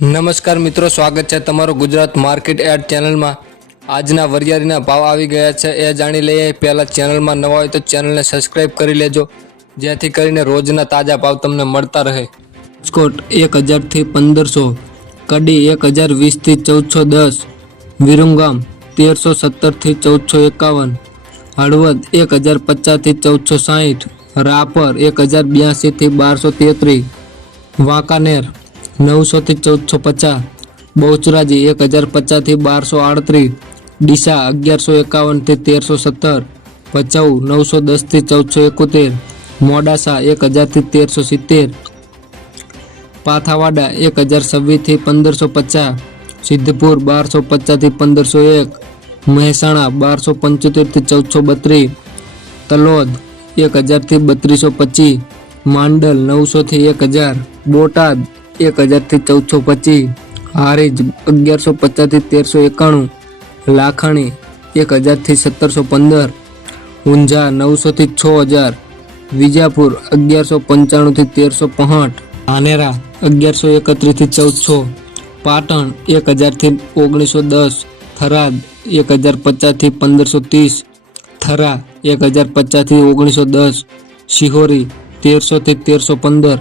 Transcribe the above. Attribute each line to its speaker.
Speaker 1: નમસ્કાર મિત્રો, સ્વાગત છે તમારું ગુજરાત માર્કેટ એડ ચેનલમાં. આજના વરિયાળીના ભાવ આવી ગયા છે, એ જાણી લઈએ. પહેલાં ચેનલમાં નવા હોય તો ચેનલને સબસ્ક્રાઈબ કરી લેજો, જેથી કરીને રોજના તાજા ભાવ તમને મળતા રહે. સ્કોટ એક હજારથી પંદરસો, કડી એક હજાર વીસથી ચૌદસો દસ વિરુંગામ તેરસો સત્તરથી ચૌદસો એકાવન, હળવદ એક હજાર પચાસથી ચૌદસો સાહીઠ, રાપર એક હજાર બ્યાસીથી બારસો તેત્રીસ, વાંકાનેર નવસોથી ચૌદસો પચાસ, બહુચરાજી એક હજાર પચાસથી બારસો આડત્રીસ, ડીસા અગિયારસો એકાવનથી તેરસો સત્તર, ભચાઉ નવસો દસથી ચૌદસો એકોતેર, મોડાસા એક હજારથી તેરસો સિત્તેર, પાથાવાડા એક હજાર છવ્વીસથી પંદરસો પચાસ, સિદ્ધપુર બારસો પચાસથી પંદરસો એક, મહેસાણા બારસો પંચોતેરથી ચૌદસો બત્રીસ, તલોદ એક હજારથી બત્રીસો પચીસ, માંડલ નવસોથી એક હજાર, બોટાદ એક હજારથી ચૌદસો પચીસ, હારીજ અગિયારસો પચાસથી તેરસો એકાણું, લાખણી એક હજારથી સત્તરસો પંદર, ઊંઝા નવસોથી છ હજાર વિજાપુર અગિયારસો પંચાણુંથી તેરસો પાંઠ ધાનેરા અગિયારસો એકત્રીસથી ચૌદસો, પાટણ એક હજારથી ઓગણીસો દસ, થરાદ એક હજાર પચાસથી પંદરસો ત્રીસ, થરા એક હજાર પચાસથી ઓગણીસો દસ, શિહોરી તેરસોથી તેરસો પંદર